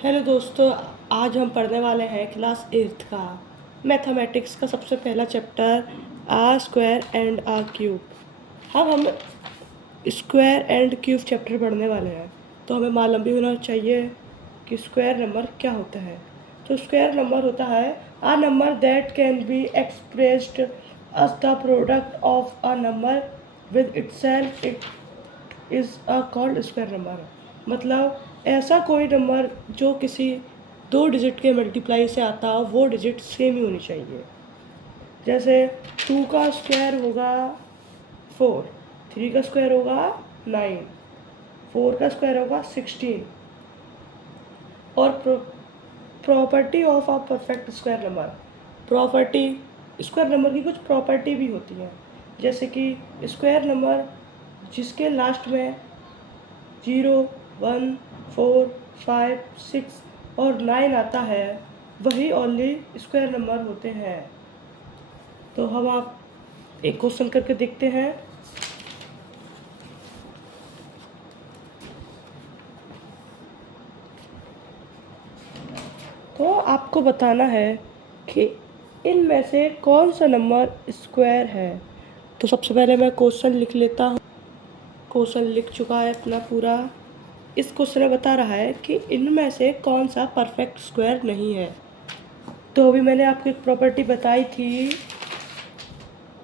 Hello दोस्तों, आज हम पढ़ने वाले हैं क्लास 8th का मैथमेटिक्स का सबसे पहला चैप्टर आ स्क्वायर एंड आ क्यूब। हम स्क्वायर एंड क्यूब चैप्टर पढ़ने वाले हैं, तो हमें मालूम भी होना चाहिए कि स्क्वायर नंबर क्या होता है। तो स्क्वायर नंबर होता है a number that can be expressed as the product of a number with itself, it is a called square number. मतलब ऐसा कोई नंबर जो किसी दो डिजिट के मल्टीप्लाई से आता हो, वो डिजिट सेम ही होनी चाहिए। जैसे 2 का स्क्वायर होगा 4, 3 का स्क्वायर होगा 9, 4 का स्क्वायर होगा 16। और property of a perfect square number, property square number की कुछ प्रॉपर्टी भी होती हैं। जैसे कि स्क्वायर नंबर जिसके लास्ट में 0, 1, 4, 5, 6 और 9 आता है, वही ओनली स्क्वायर नंबर होते हैं। तो हम आप एक क्वेश्चन करके देखते हैं। तो आपको बताना है कि इनमें से कौन सा नंबर स्क्वायर है। तो सबसे पहले मैं क्वेश्चन लिख लेता हूँ। क्वेश्चन लिख चुका है अपना पूरा। इस क्वेश्चन में बता रहा है कि इनमें से कौन सा परफेक्ट स्क्वायर नहीं है। तो अभी मैंने आपको एक प्रॉपर्टी बताई थी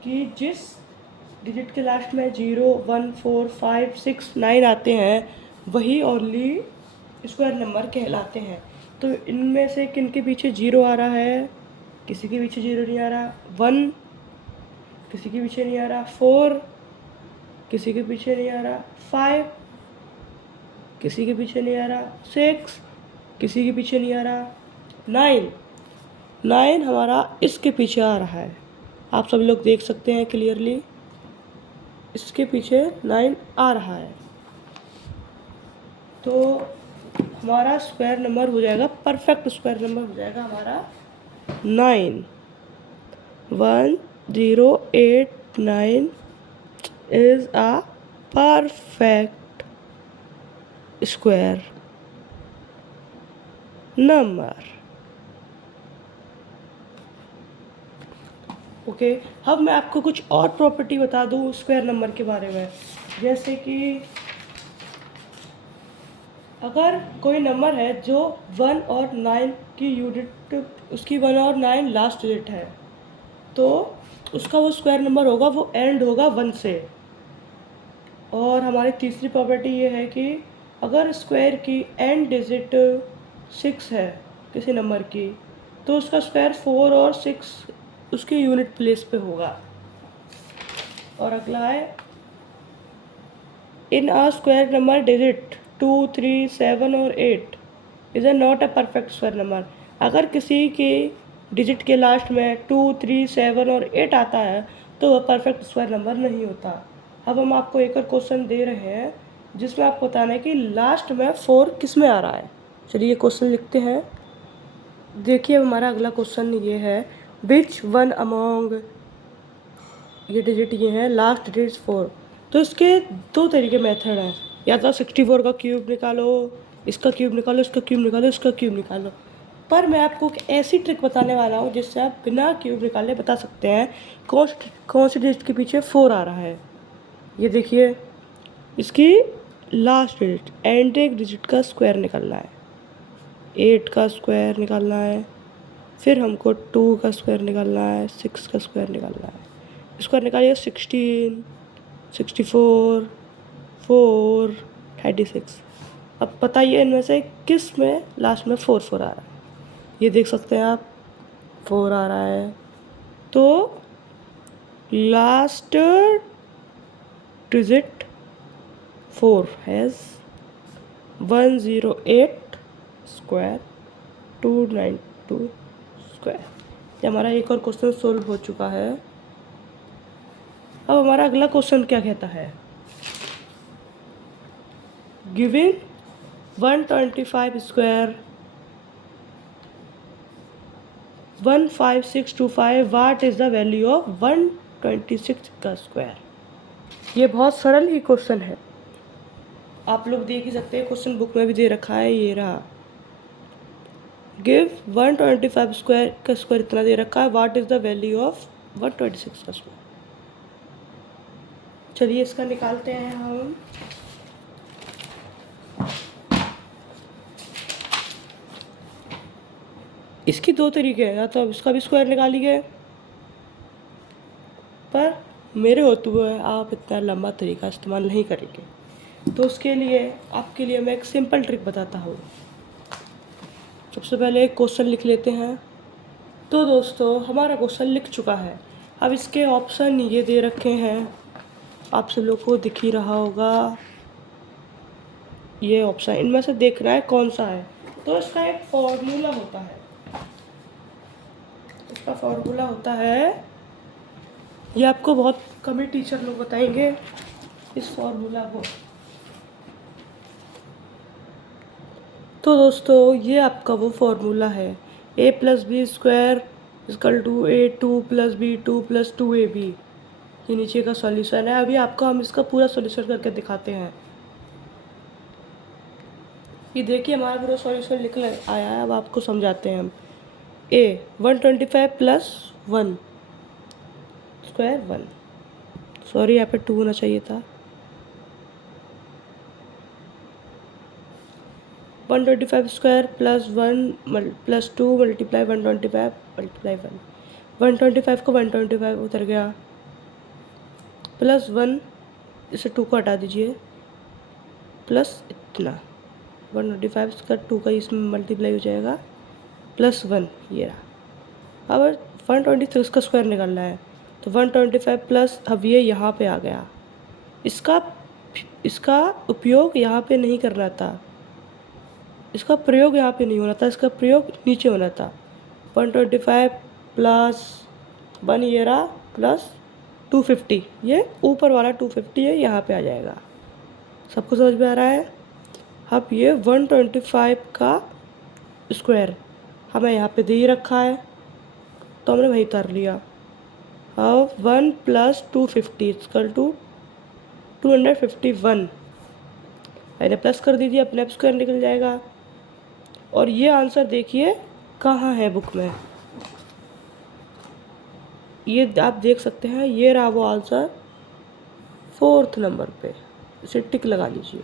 कि जिस डिजिट के लास्ट में 0, 1, 4, 5, 6, 9 आते हैं, वही ओनली स्क्वायर नंबर कहलाते हैं। तो इनमें से किन के पीछे 0 आ रहा है? किसी के पीछे 0 नहीं आ रहा। 1 किसी के पीछे नहीं आ रहा। 4 किसी के पीछे नहीं आ रहा। 5 किसी के पीछे नहीं आ रहा। 6 किसी के पीछे नहीं आ रहा। 9 हमारा इसके पीछे आ रहा है। आप सभी लोग देख सकते हैं क्लियरली, इसके पीछे 9 आ रहा है। तो हमारा स्क्वायर नंबर हो जाएगा, परफेक्ट स्क्वायर नंबर हो जाएगा हमारा 9। 1089 is a perfect square number. Okay, अब मैं आपको कुछ और प्रॉपर्टी बता दूँ स्क्वायर नंबर के बारे में। जैसे कि अगर कोई नंबर है जो 1 और 9 की यूनिट, उसकी 1 और 9 लास्ट डिजिट है, तो उसका वो स्क्वायर नंबर होगा, वो एंड होगा 1 से। और हमारी तीसरी प्रॉपर्टी ये है कि अगर स्क्वायर की एंड डिजिट 6 है किसी नंबर की, तो उसका स्क्वायर 4 और 6 उसके यूनिट प्लेस पे होगा। और अगला है इन अ स्क्वायर नंबर डिजिट 2, 3, 7 और 8 is not a perfect square number. अगर किसी के डिजिट के लास्ट में 2, 3, 7 और 8 आता है, तो वह परफेक्ट स्क्वायर नंबर नहीं होता। अब हम आपको एक और क्वेश्चन दे रहे हैं जिसमें आपको बताना है कि लास्ट में 4 किस में आ रहा है। चलिए क्वेश्चन लिखते हैं। देखिए हमारा अगला क्वेश्चन ये है, विच वन अमोंग, ये डिजिट ये है लास्ट डिजिट 4। तो इसके दो तरीके मेथड हैं, या तो 64 का क्यूब निकालो, इसका क्यूब निकालो, इसका क्यूब निकालो, इसका क्यूब निकालो। पर मैं आपको एक ऐसी ट्रिक बताने वाला हूँ जिससे आप बिना क्यूब निकाले बता सकते हैं कौन सी डिजिट के पीछे 4 आ रहा है। ये देखिए, इसकी लास्ट डिजिट एंडिंग डिजिट का स्क्वायर निकालना है। 8 का स्क्वायर निकालना है, फिर हमको 2 का स्क्वायर निकालना है, 6 का स्क्वायर निकालना है। स्क्वायर निकालिए 16, 64, 4, 36। अब बताइए इनमें से किस में लास्ट में 4 4 आ रहा है। ये देख सकते हैं आप, 4 आ रहा है। तो last digit 4 has 108 square 292 square. ये हमारा एक और क्वेश्चन सोल्व हो चुका है। अब हमारा अगला क्वेश्चन क्या कहता है, giving 125 square 15625, what is the value of 126 का स्क्वायर। ये बहुत सरल ही क्वेश्चन है, आप लोग देख ही सकते हैं, क्वेश्चन बुक में भी दे रखा है, ये रहा। गिव 125 स्क्वायर का स्क्वायर इतना दे रखा है, what is the value of 126 का स्क्वायर। चलिए इसका निकालते हैं हम। इसकी दो तरीके हैं, या तो अब इसका भी स्क्वायर निकालिए, पर मेरे होते हुए आप इतना लंबा तरीका इस्तेमाल नहीं करेंगे, तो उसके लिए आपके लिए मैं एक सिंपल ट्रिक बताता हूँ। सबसे पहले एक क्वेश्चन लिख लेते हैं। तो दोस्तों हमारा क्वेश्चन लिख चुका है। अब इसके ऑप्शन ये दे रखे हैं, आप सब लोग को दिख ही रहा होगा ये ऑप्शन, इनमें से देखना है कौन सा है। तो इसका एक फॉर्मूला होता है, इसका फॉर्मूला होता है, ये आपको बहुत कम ही टीचर लोग बताएंगे इस फॉर्मूला को। तो दोस्तों ये आपका वो फॉर्मूला है, a + b² = a2 + b2 + 2ab। ये नीचे का सॉल्यूशन है। अभी आपको हम इसका पूरा सॉल्यूशन करके दिखाते हैं। ये देखिए हमारा पूरा सॉल्यूशन निकल आया है। अब आपको समझाते हैं हम। a 125 + 1 स्क्वायर 1, सॉरी यहाँ पे 2 होना चाहिए था। 125 स्क्वायर + 1 + 2 × 125 × 1, 125 को 125 उतर गया, +1, इसे 2 को हटा दीजिए, प्लस इतना 125 का 2 का इसमें मल्टीप्लाई हो जाएगा, +1 ये रहा। अब 126 का स्क्वायर निकालना है, तो 125 प्लस, अब ये यहाँ पे आ गया। इसका उपयोग यहाँ पे नहीं करना था, इसका प्रयोग यहाँ पे नहीं होना था, इसका प्रयोग नीचे होना था। 125 + 1 ये रहा, प्लस 250, ये ऊपर वाला 250 है, यहाँ पे आ जाएगा। सबको समझ में आ रहा है? अब ये 125 का स्क्वायर हमें यहाँ पे दे ही रखा है, तो हमने वही उतार लिया। अब 1 + 250 = 251, मैंने प्लस कर दीजिए, अपने आप स्क्वायर निकल जाएगा। और ये आंसर देखिए कहाँ है बुक में, ये आप देख सकते हैं, ये रहा वो आंसर 4th नंबर पे, इसे टिक लगा लीजिए।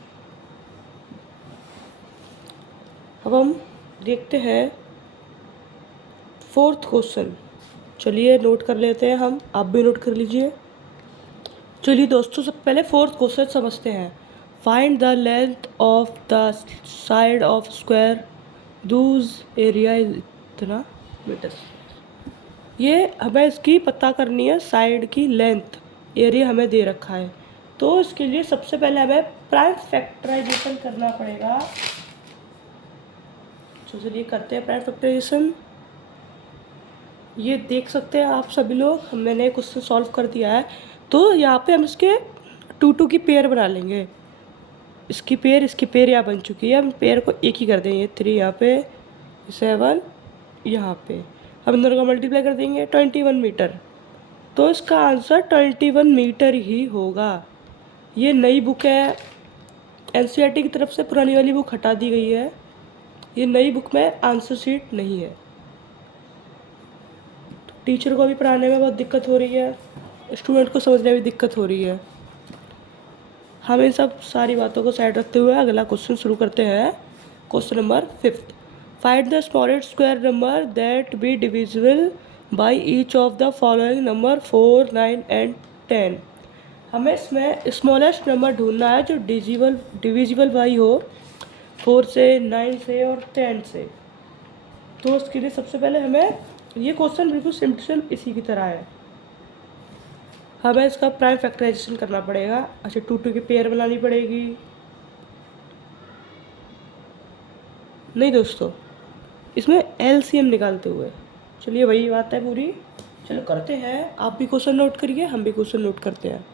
अब हम देखते हैं 4th क्वेश्चन। चलिए नोट कर लेते हैं हम, आप भी नोट कर लीजिए। चलिए दोस्तों सबसे पहले 4th क्वेश्चन समझते हैं। Find the length of the side of square Dooj area इतना मीटर। ये हमें इसकी पता करनी है, साइड की लेंथ, एरिया हमें दे रखा है। तो इसके लिए सबसे पहले हमें प्राइम फैक्टराइजेशन करना पड़ेगा। तो चलिए करते हैं प्राइम फैक्टराइजेशन। ये देख सकते हैं आप सभी लोग, मैंने क्वेश्चन सॉल्व कर दिया है। तो यहाँ पे हम इसके 2 की पेयर बना लेंगे। इसकी पेयर यहाँ बन चुकी है, हम पेयर को एक ही कर देंगे। 3 यहाँ पे, 7 यहाँ पे, हम इन दोनों का मल्टीप्लाई कर देंगे, 21 मीटर। तो इसका आंसर 21 मीटर ही होगा। ये नई बुक है, एनसीईआरटी की तरफ से पुरानी वाली बुक हटा दी गई है। ये नई बुक में आंसर शीट नहीं है। टीचर को भी पढ़ाने में बहुत दिक्कत हो रही है, स्टूडेंट को समझने में दिक्कत हो रही है। हम इन सब सारी बातों को साइड रखते हुए अगला क्वेश्चन शुरू करते हैं। Question number 5th। Find the smallest square number that be divisible by each of the following number 4, 9 and 10। हमें इसमें स्मॉलेस्ट नंबर ढूंढना है जो डिविजिबल बाई हो 4 से, 9 से और 10 से। तो उसके लिए सबसे पहले हमें, ये क्वेश्चन बिल्कुल सिंपल इसी की तरह है, हमें इसका प्राइम फैक्टराइजेशन करना पड़ेगा। अच्छा, 2 की पेयर बनानी पड़ेगी। नहीं दोस्तों, इसमें एलसीएम निकालते हुए, चलिए वही बात है पूरी। चलो करते हैं, आप भी क्वेश्चन नोट करिए, हम भी क्वेश्चन नोट करते हैं।